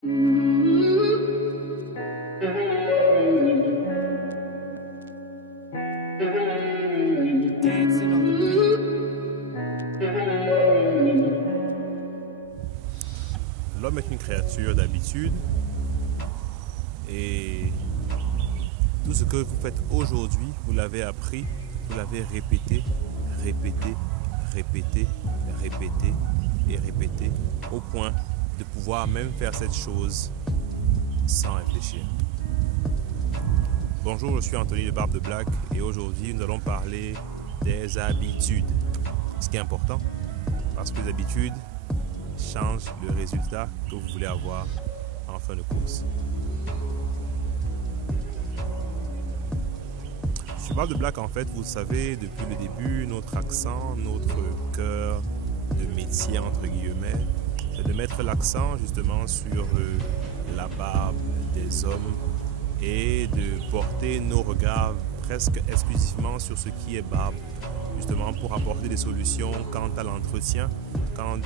Dancing on the beat. L'homme est une créature d'habitude et tout ce que vous faites aujourd'hui, vous l'avez appris, vous l'avez répété, répété, répété, répété et répété au point de pouvoir même faire cette chose sans réfléchir. Bonjour, je suis Anthony de Barbe de Black et aujourd'hui nous allons parler des habitudes. Ce qui est important parce que les habitudes changent le résultat que vous voulez avoir en fin de course. Sur Barbe de Black, en fait, vous savez, depuis le début, notre accent, notre cœur de métier, entre guillemets, c'est de mettre l'accent justement sur la barbe des hommes et de porter nos regards presque exclusivement sur ce qui est barbe, justement pour apporter des solutions quant à l'entretien, quant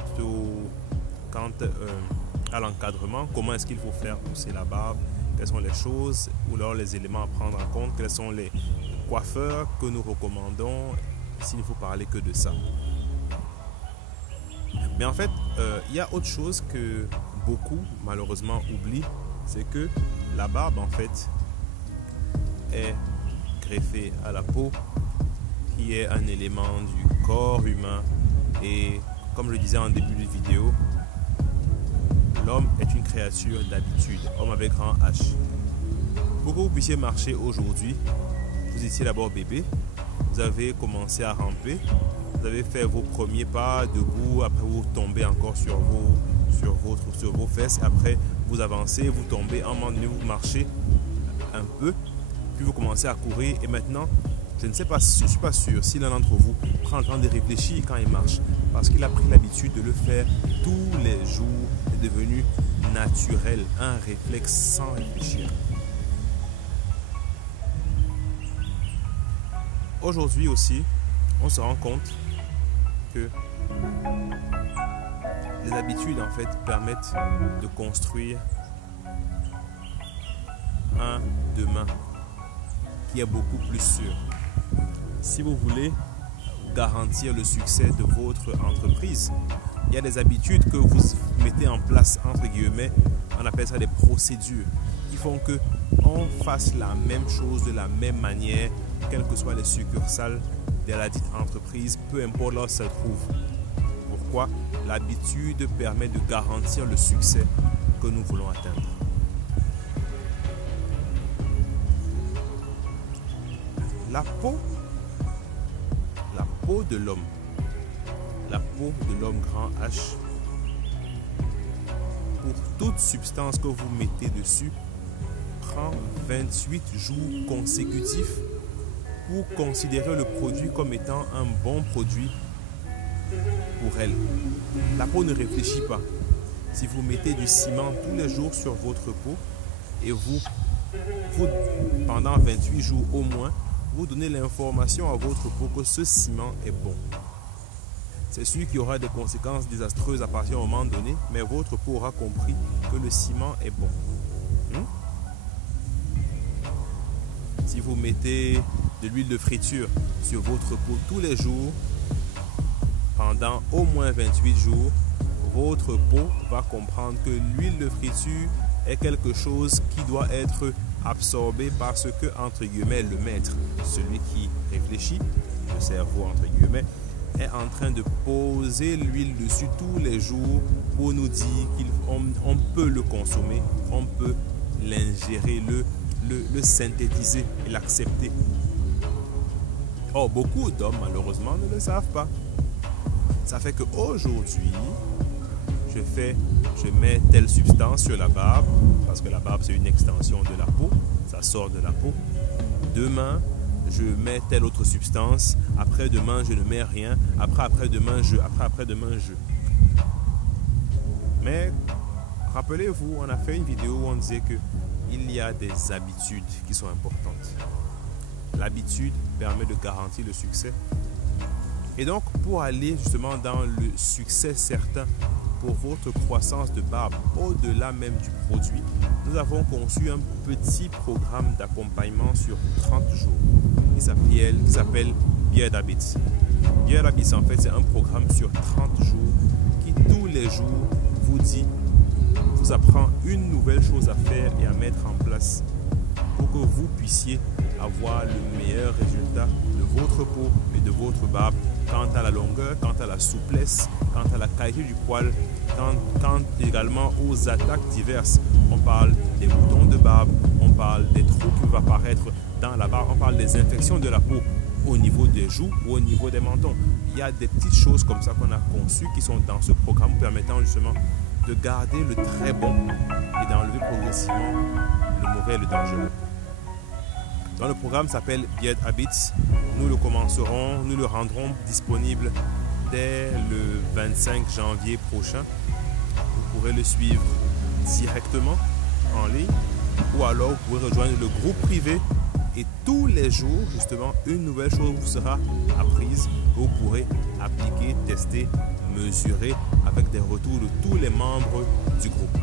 à l'encadrement, comment est-ce qu'il faut faire pousser la barbe, quelles sont les choses ou alors les éléments à prendre en compte, quels sont les coiffeurs que nous recommandons s'il ne faut parler que de ça. Mais en fait, il y a autre chose que beaucoup malheureusement oublient, c'est que la barbe en fait est greffée à la peau, qui est un élément du corps humain et comme je le disais en début de vidéo, l'homme est une créature d'habitude, homme avec grand H. Pour que vous puissiez marcher aujourd'hui, vous étiez d'abord bébé, vous avez commencé à ramper, vous avez fait vos premiers pas debout, après vous tombez encore sur vos fesses, après vous avancez, vous tombez, à un moment donné vous marchez un peu, puis vous commencez à courir et maintenant, je ne suis pas sûr si l'un d'entre vous prend le temps de réfléchir quand il marche, parce qu'il a pris l'habitude de le faire tous les jours, c'est devenu naturel, un réflexe sans réfléchir. Aujourd'hui aussi, on se rend compte que les habitudes en fait permettent de construire un demain qui est beaucoup plus sûr. Si vous voulez garantir le succès de votre entreprise, il y a des habitudes que vous mettez en place, entre guillemets, on appelle ça des procédures, qui font que on fasse la même chose de la même manière, quelles que soient les succursales de la dite entreprise, peu importe là où ça se trouve. Pourquoi? L'habitude permet de garantir le succès que nous voulons atteindre. La peau de l'homme, la peau de l'homme grand H, pour toute substance que vous mettez dessus, prend 28 jours consécutifs pour considérer le produit comme étant un bon produit pour elle. La peau ne réfléchit pas. Si vous mettez du ciment tous les jours sur votre peau et vous pendant 28 jours au moins, vous donnez l'information à votre peau que ce ciment est bon. C'est sûr qu'il y aura des conséquences désastreuses à partir d'un moment donné, mais votre peau aura compris que le ciment est bon. Si vous mettez de l'huile de friture sur votre peau tous les jours, pendant au moins 28 jours, votre peau va comprendre que l'huile de friture est quelque chose qui doit être absorbé par ce que, entre guillemets, le maître, celui qui réfléchit, le cerveau, entre guillemets, est en train de poser l'huile dessus tous les jours pour nous dire qu'on peut le consommer, on peut l'ingérer, le synthétiser et l'accepter. Or, beaucoup d'hommes, malheureusement, ne le savent pas. Ça fait qu'aujourd'hui, je mets telle substance sur la barbe, parce que la barbe c'est une extension de la peau, ça sort de la peau. Demain, je mets telle autre substance, après-demain je ne mets rien, après-demain je. Mais rappelez-vous, on a fait une vidéo où on disait qu'il y a des habitudes qui sont importantes. L'habitude permet de garantir le succès. Et donc, pour aller justement dans le succès certain pour votre croissance de barbe au-delà même du produit, nous avons conçu un petit programme d'accompagnement sur 30 jours qui s'appelle Beard Habits. Beard Habits, en fait, c'est un programme sur 30 jours qui tous les jours vous apprend une nouvelle chose à faire et à mettre en place pour que vous puissiez avoir le meilleur résultat de votre peau et de votre barbe quant à la longueur, quant à la souplesse, quant à la qualité du poil, quant également aux attaques diverses. On parle des boutons de barbe, on parle des trous qui vont apparaître dans la barbe, on parle des infections de la peau au niveau des joues ou au niveau des mentons. Il y a des petites choses comme ça qu'on a conçues qui sont dans ce programme permettant justement de garder le très bon et d'enlever progressivement le mauvais et le dangereux. Donc le programme s'appelle Beard Habits. Nous le commencerons, nous le rendrons disponible dès le 25 janvier prochain. Vous pourrez le suivre directement en ligne ou alors vous pouvez rejoindre le groupe privé et tous les jours, justement, une nouvelle chose vous sera apprise que vous pourrez appliquer, tester, mesurer avec des retours de tous les membres du groupe.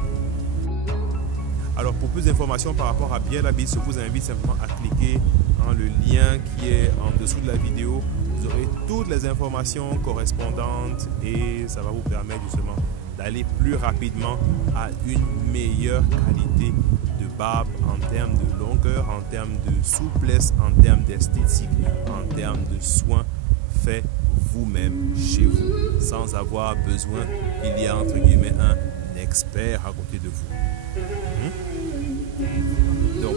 Alors, pour plus d'informations par rapport à Beard Habits, je vous invite simplement à cliquer dans le lien qui est en dessous de la vidéo. Vous aurez toutes les informations correspondantes et ça va vous permettre justement d'aller plus rapidement à une meilleure qualité de barbe en termes de longueur, en termes de souplesse, en termes d'esthétique, en termes de soins faits vous-même chez vous sans avoir besoin qu'il y ait entre guillemets un expert à côté de vous. Donc,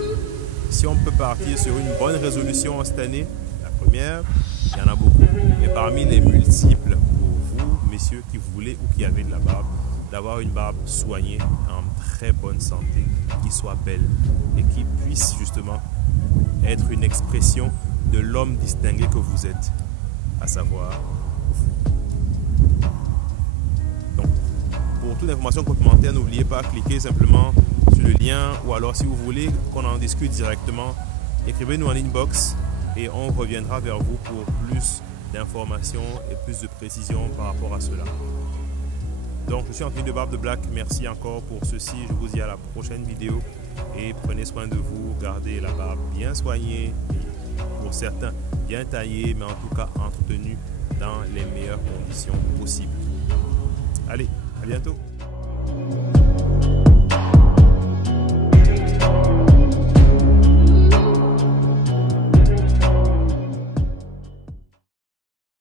si on peut partir sur une bonne résolution cette année, la première, il y en a beaucoup, mais parmi les multiples pour vous, messieurs, qui voulez ou qui avez de la barbe, d'avoir une barbe soignée, en très bonne santé, qui soit belle et qui puisse justement être une expression de l'homme distingué que vous êtes, à savoir vous. Donc, pour toute information complémentaire, n'oubliez pas, cliquez simplement sur le lien ou alors si vous voulez qu'on en discute directement, écrivez-nous en inbox et on reviendra vers vous pour plus d'informations et plus de précisions par rapport à cela. Donc, je suis Anthony de Barbe de Black. Merci encore pour ceci. Je vous dis à la prochaine vidéo et prenez soin de vous. Gardez la barbe bien soignée, pour certains bien taillée, mais en tout cas entretenue dans les meilleures conditions possibles. Allez, à bientôt.